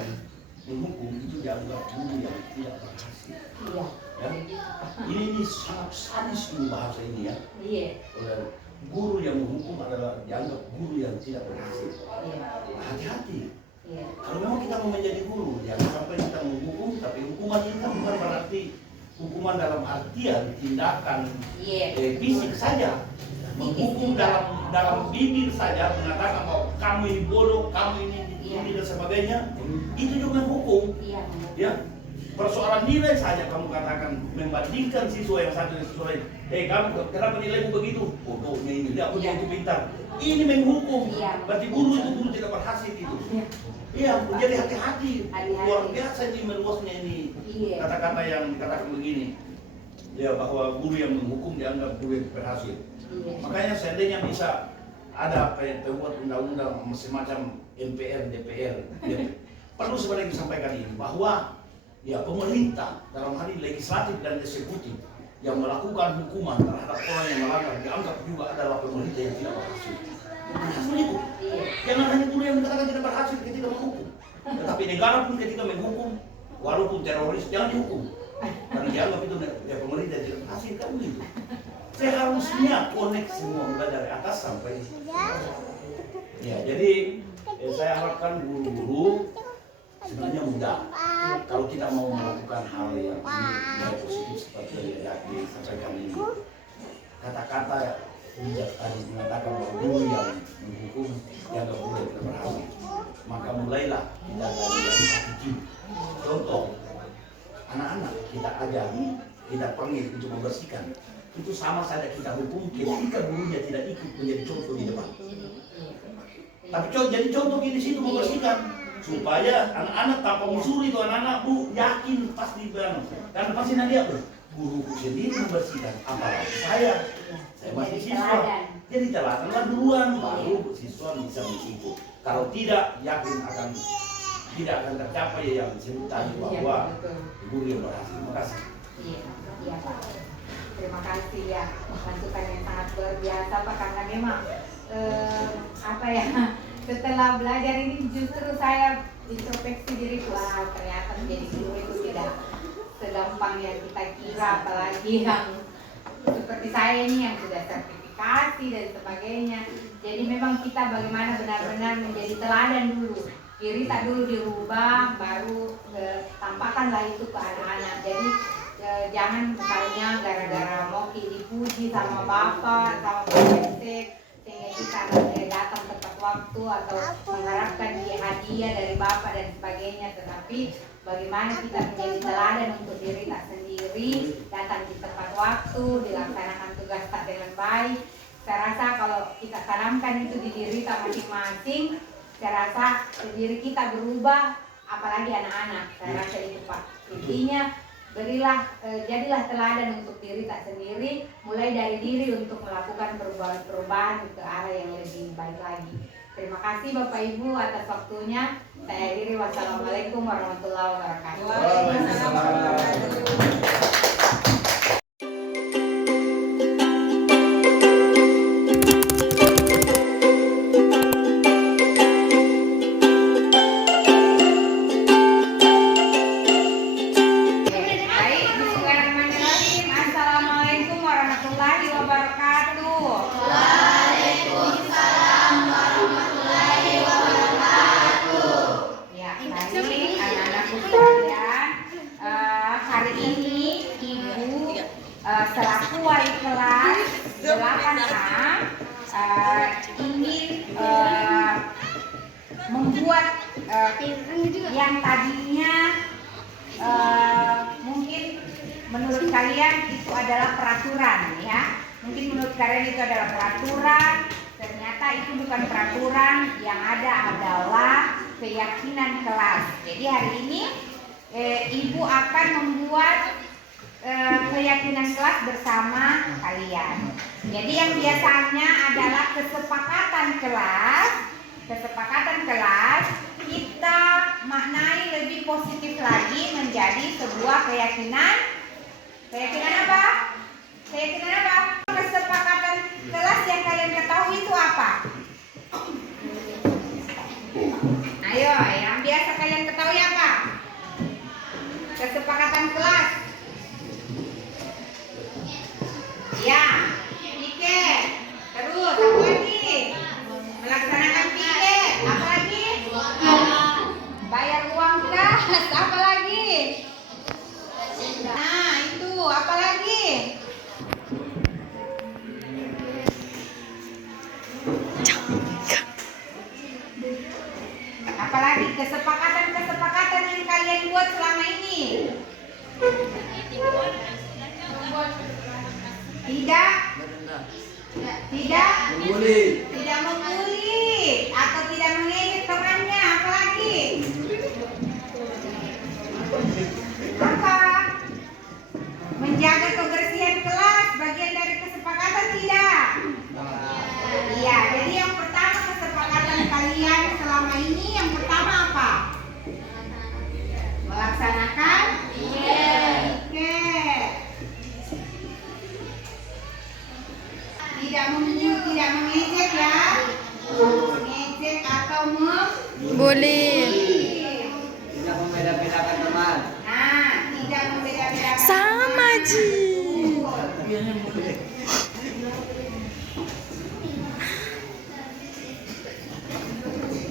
menghukum itu dianggap guru yang tidak berhasil. Iya. Ya? Ini sangat sadis ini bahasa ini ya. Iya. Guru yang menghukum adalah dianggap guru yang tidak berhasil. Iya. Hati-hati. Iya. Kalau memang kita mau menjadi guru, jangan sampai kita menghukum, tapi hukuman ini kan bukan berarti hukuman dalam artian tindakan fisik saja. Menghukum dalam bibir saja, mengatakan bahwa kamu ini bodoh, kamu ini dan sebagainya, itu juga menghukum. Ya, persoalan nilai saja kamu katakan membandingkan siswa yang satu dengan siswa lain. Kamu kenapa nilaimu begitu? Bodohnya ini, dia punya itu pintar. Ini menghukum. Berarti guru tidak berhasil itu. Iya, jadi hati-hati. Luar biasa ini meluasnya ini kata-kata yang dikatakan begini. Ya, bahwa guru yang menghukum dianggap guru yang berhasil. Makanya seandainya bisa ada pembuat undang-undang semacam MPR, DPR, perlu sebenarnya disampaikan ini bahwa ya pemerintah dalam hal ini legislatif dan eksekutif yang melakukan hukuman terhadap orang yang melanggar dianggap juga adalah pemerintah yang tidak berhasil. Berhasil itu. Jangan hanya dulu yang dikatakan tidak berhasil ketika menghukum. Tetapi negara pun ketika menghukum, walaupun teroris jangan dihukum. Karena dianggap itu ya pemerintah yang tidak berhasil kan begitu. Seharusnya connect semua mulai dari atas sampai ya, jadi saya harapkan guru-guru sebenarnya mudah kalau kita mau melakukan hal yang positif seperti yang disampaikan ini. Kata-kata bijak tadi mengatakan bahwa guru yang menghukum yang gak boleh tidak berhasil, maka mulailah kita dari yang attitude. Contoh, anak-anak kita ajari, kita panggil untuk membersihkan, itu sama saja kita hukum ketika gurunya tidak ikut menjadi contoh di depan. Tapi jadi contoh di situ membersihkan supaya anak-anak tanpa musuh itu anak-anak bu yakin pasti berani. Karena pasti nanti apa? Guruku sendiri membersihkan, apalagi saya masih siswa. Jadi teladanlah duluan baru siswa bisa mengikut. Kalau tidak yakin tidak akan tercapai yang disebut tadi bahwa guru yang berhasil. Terima kasih. Iya Pak. Terima kasih ya, masukan yang sangat luar biasa Pak, karena memang setelah belajar ini justru saya introspeksi diri, wah ternyata menjadi guru itu tidak segampang yang kita kira, apalagi yang seperti saya ini yang sudah sertifikasi dan sebagainya. Jadi memang kita bagaimana benar-benar menjadi teladan dulu, diri tak dulu dirubah, baru tampakkanlah itu ke anak-anak. Jadi jangan misalnya gara-gara mau dipuji sama bapak, sama profesor, sehingga kita nanti datang tepat waktu atau mengharapkan dia hadiah dari bapak dan sebagainya. Tetapi bagaimana kita menjadi teladan untuk diri tak sendiri, datang di tepat waktu, dilaksanakan tugas tak dengan baik. Saya rasa kalau kita tanamkan itu di diri tak masing-masing, saya rasa diri kita berubah, apalagi anak-anak. Saya rasa itu Pak. Intinya jadilah teladan untuk diri tak sendiri, mulai dari diri untuk melakukan perubahan-perubahan ke arah yang lebih baik lagi. Terima kasih Bapak Ibu atas waktunya. Saya akhiri, wassalamualaikum warahmatullahi wabarakatuh. Selaku wali kelas 8A ingin membuat yang tadinya mungkin menurut kalian itu adalah peraturan ya. Mungkin menurut kalian itu adalah peraturan, ternyata itu bukan peraturan, yang ada adalah keyakinan kelas. Jadi hari ini Ibu akan membuat keyakinan kelas bersama kalian. Jadi yang biasanya adalah kesepakatan kelas kita maknai lebih positif lagi menjadi sebuah keyakinan apa? Keyakinan apa? Kesepakatan kelas yang kalian ketahui itu apa? Ayo, yang biasa kalian ketahui apa? Kesepakatan kelas. Ya, piket. Terus apa lagi? Melaksanakan piket. Apa lagi? Bayar uang kas. Apa lagi? Nah, itu apa lagi? Apalagi kesepakatan yang kalian buat selama ini? Tidak membuli atau tidak mengejek temannya. Apalagi? Apa? Menjaga kebersihan kelas bagian dari kesepakatan tidak? Iya, jadi yang pertama kesepakatan kalian selama ini yang pertama apa? Melaksanakan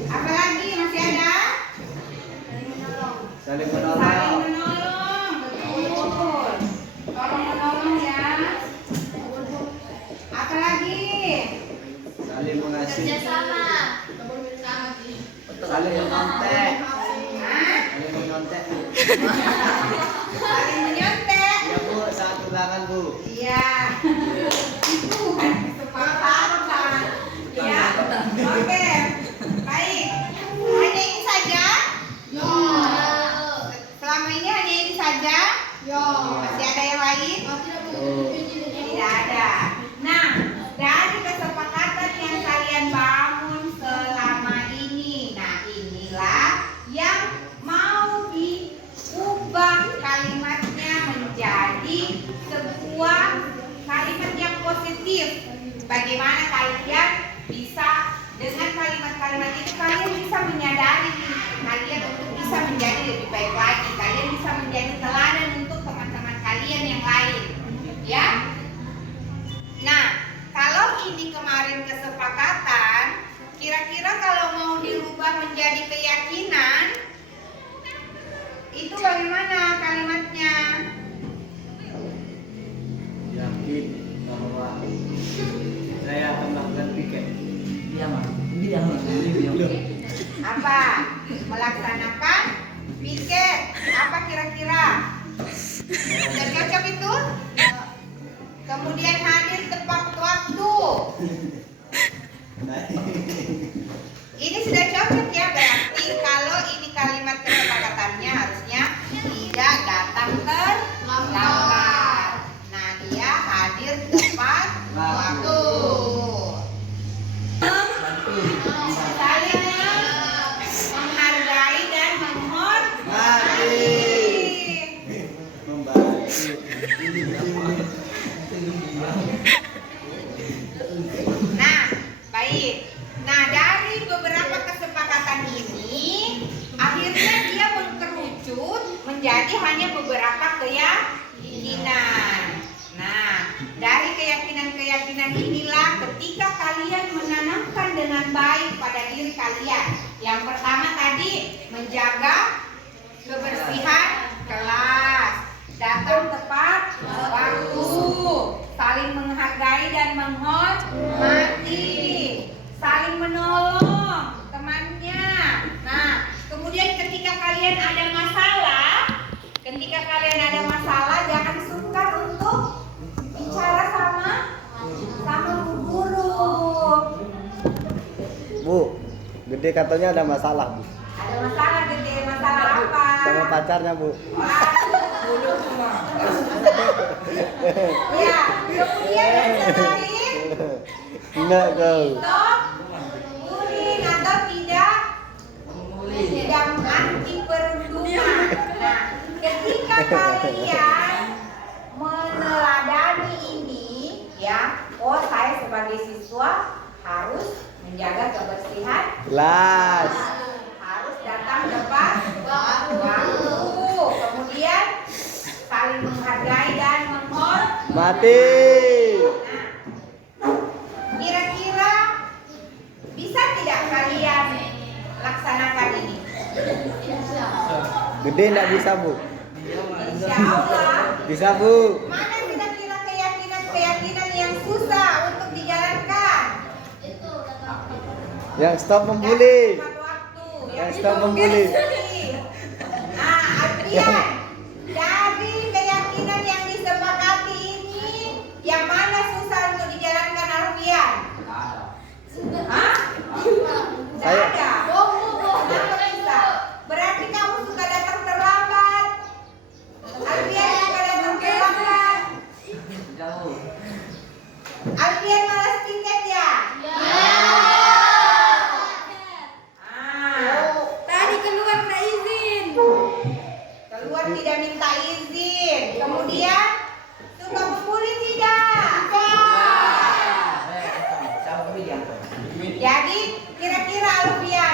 Apalagi masih ada? Saling Saling menolong. menolong, betul. Tolong menolong ya. Apalagi? Saling mengasihi. Kerjasama. Saling menyontek. Hah? Saling menyontek. Saling menyontek. Ya Bu, saat undangan Bu. Iya. Itu bukan kesepakatan. Ya. Oke. Baik. Hanya ini saja? Ya. Selama ini hanya ini saja? Ya. Masih ada yang lain? Tidak ada. Nah, dari kesepakatan yang kalian bangun selama ini, nah inilah yang mau diubah kalimatnya menjadi sebuah kalimat yang positif. Bagaimana kalian bisa dengan kalimat-kalimat itu kalian bisa menyadari kalian untuk bisa menjadi lebih baik lagi. Kalian bisa menjadi teladan untuk teman-teman kalian yang lain. Ya. Nah, kalau ini kemarin kesepakatan, kira-kira kalau mau dirubah menjadi keyakinan, itu bagaimana kalimatnya? Yakin bahwa saya akan melakukan piket. Apa? Melaksanakan piket. Apa kira-kira? Sudah cocok itu? Kemudian hadir tepat waktu. Ini sudah cocok ya, berarti kalau ini kalimat kesepakatannya harusnya tidak datang terlambat. Nah, dia hadir tepat waktu. Saling menghargai dan menghormati. Membantu. Nah, baik. Nah, dari beberapa kesepakatan ini, akhirnya dia mengkerucut menjadi hanya beberapa keyakinan. Nah, dari keyakinan-keyakinan inilah ketika kalian menanamkan dengan baik pada diri kalian. Yang pertama tadi, menjaga kebersihan kelas, datang tepat waktu, saling menghargai dan menghormati, saling menolong temannya. Nah, kemudian ketika kalian ada masalah, jangan sungkan untuk bicara sama bu guru. Bu, gede katanya ada masalah Bu. Ada masalah gede, masalah apa? Sama pacarnya Bu. Ya, kemudian yang lain, Enggak kau. stop, bullying atau tidak anti perundungan. Nah, ketika kalian meneladani ini, ya, oh saya sebagai siswa harus menjaga kebersihan, Jelas. harus datang tepat waktu, kemudian saling menghargai dan menghormati. Mati. Nah, kira-kira bisa tidak kalian laksanakan ini? Gede enggak bisa Bu. Insya Allah. Bisa Bu. Mana kira-kira keyakinan yang susah untuk dijalankan? Yang stop membuli. Tepat waktu. Yang stop membuli. Nah, Alfian, dari keyakinan yang disepakati ini, yang mana susah untuk dijalankan, Alfian? Hah? Tidak Saya- ada. Kenapa bisa? Berarti kamu suka datang terlambat. Alfian suka datang terlambat. Alfian malas tiket ya? Tadi keluar nggak izin. Keluar tidak minta izin. Kemudian suka membuli tidak? Jadi kira-kira Alfian,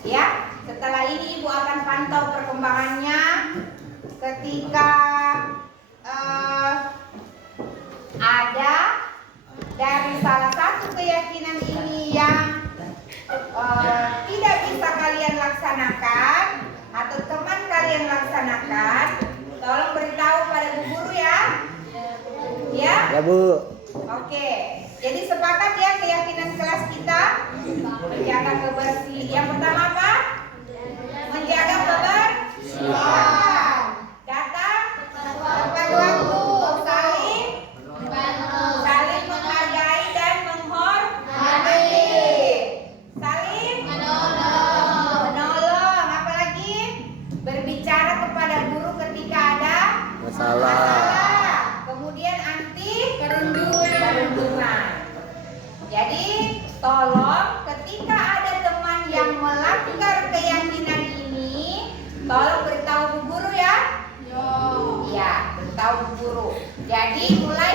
Ya, setelah ini Ibu akan pantau perkembangannya. Ketika ada dari salah satu keyakinan ini yang tidak bisa kalian laksanakan atau teman kalian laksanakan, tolong beritahu pada Bu Guru ya. Ya? Ya Bu. Oke. Jadi sepakat ya keyakinan kelas kita menjaga kebersihan. Yang pertama apa? Menjaga kebersihan. Datang tepat waktu, saling menghargai dan menghormati. Saling menolong. Apalagi berbicara kepada guru ketika ada Masalah. Kemudian anti perundungan. Jadi tolong ketika ada teman yang melanggar keyakinan ini, tolong beritahu Bu Guru ya. Ya, beritahu Bu Guru. Jadi mulai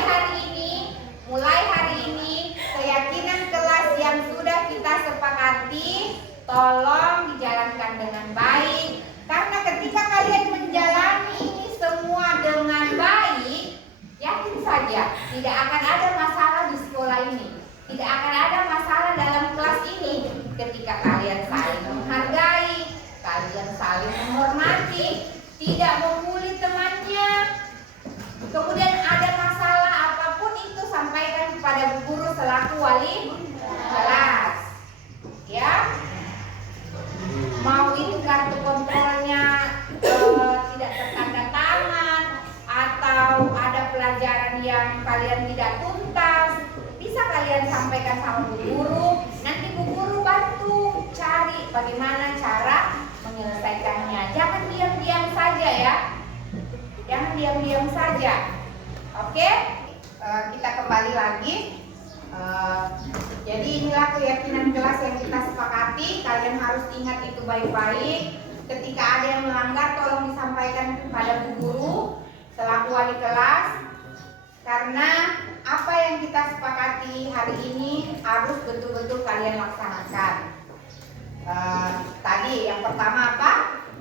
hari ini keyakinan kelas yang sudah kita sepakati tolong dijalankan dengan baik. Karena ketika kalian menjalani ini semua dengan baik, yakin saja tidak akan ada masalah di sekolah ini. Tidak akan ada masalah dalam kelas ini ketika kalian saling menghargai, kalian saling menghormati, tidak membuli temannya. Kemudian ada masalah apapun itu sampaikan kepada Bu Guru selaku wali kelas. Ya. Mau itu kartu kontrolnya tidak tertanda tangan atau ada pelajaran yang kalian tidak tuntas, bisa kalian sampaikan sama Bu Guru. Nanti Bu Guru bantu cari bagaimana cara menyelesaikannya. Jangan diam-diam saja ya. Jangan diam-diam saja. Oke? Kita kembali lagi. Jadi inilah keyakinan kelas yang kita sepakati. Kalian harus ingat itu baik-baik. Ketika ada yang melanggar, tolong disampaikan kepada Bu Guru selaku wali kelas. Karena apa yang kita sepakati hari ini harus betul-betul kalian laksanakan. Tadi yang pertama apa?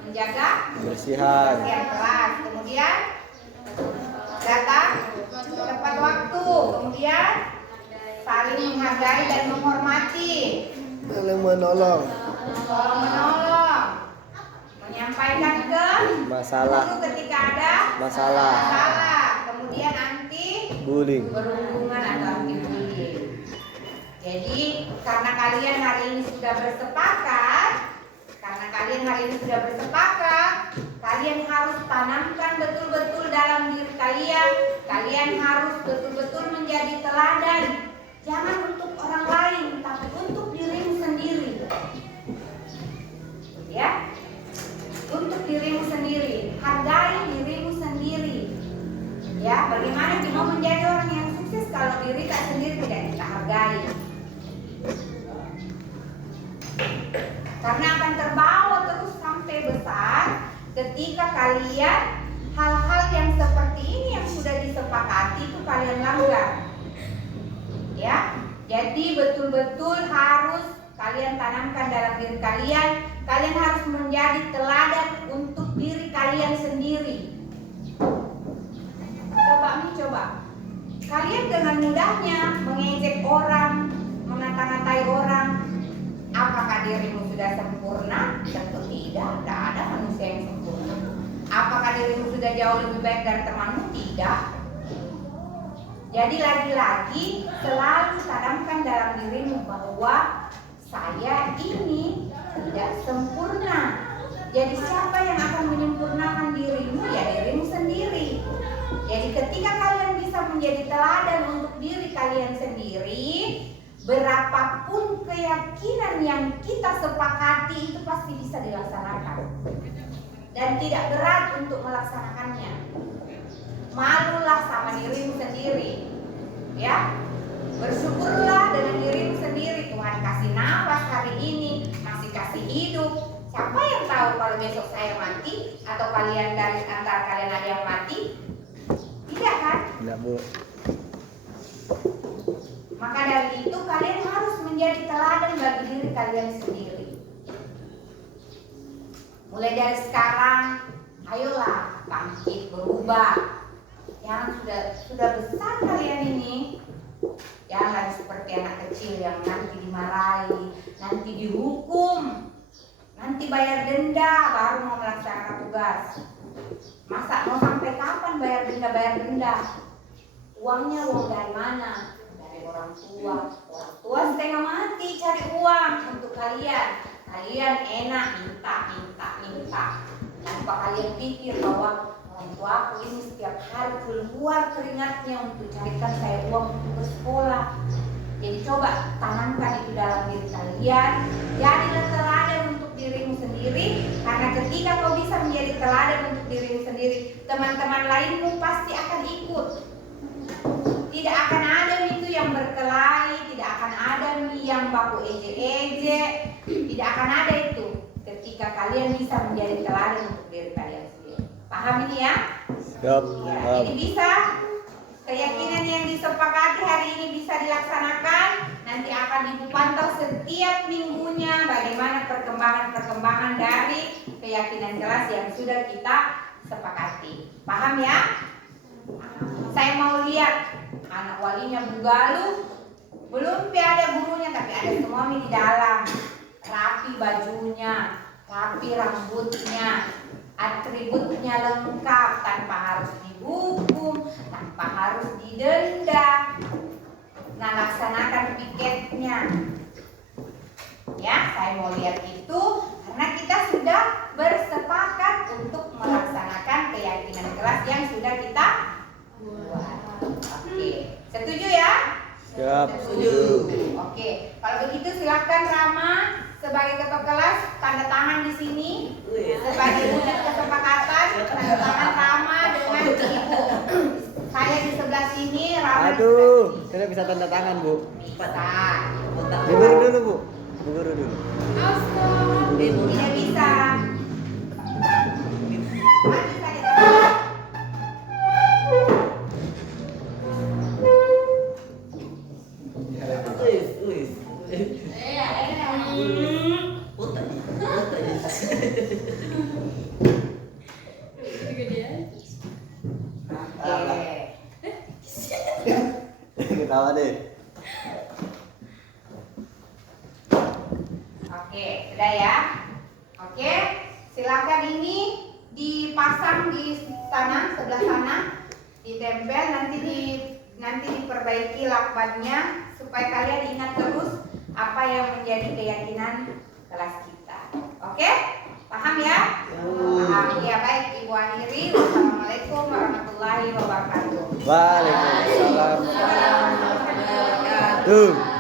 Menjaga Kebersihan. kelas. Kemudian datang tepat waktu. Kemudian saling menghargai dan menghormati. Saling menolong. Tolong menolong. Menyampaikan ke Masalah. guru ketika ada Masalah. Kemudian anti Bullying. perundungan atau anti bullying. Jadi karena kalian hari ini sudah bersepakat, kalian harus tanamkan betul-betul dalam diri kalian. Kalian harus betul-betul menjadi teladan. Jangan untuk orang lain, tapi untuk dirimu sendiri. Ya, untuk dirimu sendiri. Hargai dirimu sendiri. Ya, bagaimana kita menjadi orang yang sukses kalau diri kita sendiri tidak kita hargai? Karena akan terbawa terus sampai besar ketika kalian hal-hal yang seperti ini yang sudah disepakati itu kalian langgar. Ya, jadi betul-betul harus kalian tanamkan dalam diri kalian. Kalian harus menjadi teladan untuk diri kalian sendiri. Coba. Kalian dengan mudahnya mengejek orang, mengata-ngatai orang. Apakah dirimu sudah sempurna? Tentu tidak ada manusia yang sempurna. Apakah dirimu sudah jauh lebih baik dari temanmu? Tidak. Jadi lagi-lagi selalu tanamkan dalam dirimu bahwa saya ini tidak sempurna. Jadi siapa yang akan menyempurnakan dirimu? Ya dirimu sendiri. Jadi ketika kalian bisa menjadi teladan untuk diri kalian sendiri, berapapun keyakinan yang kita sepakati itu pasti bisa dilaksanakan. Dan tidak berat untuk melaksanakannya. Malulah sama dirimu sendiri. Ya. Bersyukurlah dengan dirimu sendiri. Tuhan kasih nafas hari ini, masih kasih hidup. Siapa yang tahu kalau besok saya mati atau kalian dari antara kalian ada yang mati? Tidak kan? Tidak Bu. Maka dari itu kalian harus menjadi teladan bagi diri kalian sendiri. Mulai dari sekarang, ayolah bangkit berubah. Yang sudah besar kalian ini, jangan seperti anak kecil yang nanti dimarahi, nanti dihukum, nanti bayar denda baru mau melaksanakan tugas. Masa mau sampai kapan bayar denda? Uangnya uang dari mana? Dari orang tua. Orang tua setengah mati cari uang untuk kalian. Kalian enak minta. Tanpa kalian pikir bahwa orang tua aku ini setiap hari keluar keringatnya untuk carikan saya uang untuk ke sekolah. Jadi coba tanamkan itu dalam diri kalian. Jadilah teladan untuk dirimu sendiri. Karena ketika kau bisa menjadi teladan untuk dirimu sendiri, teman-teman lainmu pasti akan ikut. Tidak akan ada itu yang berkelahi, tidak akan ada yang baku eje-eje, tidak akan ada itu. Ketika kalian bisa menjadi teladan untuk diri kalian sendiri. Paham ini ya? Siap. Ya, jadi bisa keyakinan yang disepakati hari ini bisa dilaksanakan. Nanti akan ibu pantau setiap minggunya bagaimana perkembangan dari keyakinan kelas yang sudah kita sepakati. Paham ya? Saya mau lihat anak walinya Bu Galuh, belum ada gurunya tapi ada semua di dalam. Rapi bajunya, rapi rambutnya, atributnya lengkap tanpa harus dihukum, tanpa harus didenda. Nah, laksanakan piketnya. Ya, saya mau lihat itu karena kita sudah bersepakat untuk melaksanakan keyakinan kelas yang sudah kita buat. Oke, setuju ya? Siap. Setuju. Oke, kalau begitu silakan Rama sebagai ketua kelas tanda tangan di sini sebagai wujud kesepakatan. Tanda tangan Rama dengan Ibu. Saya di sebelah sini, Rama di sebelah Aduh, sini. saya bisa tanda tangan, Bu. Bisa. Diburu dulu, Bu. Diburu dulu. Tidak bisa. Maju saja. Ketawa deh. Oke, sudah ya. Oke, silakan ini dipasang di sana, sebelah sana, ditempel, nanti diperbaiki lakbannya supaya kalian ingat terus apa yang menjadi keyakinan kelas kita. Oke? Paham ya? Paham. Ya, baik, Ibu akhiri. Wassalamualaikum warahmatullahi wabarakatuh. Waalaikumsalam. Tuh.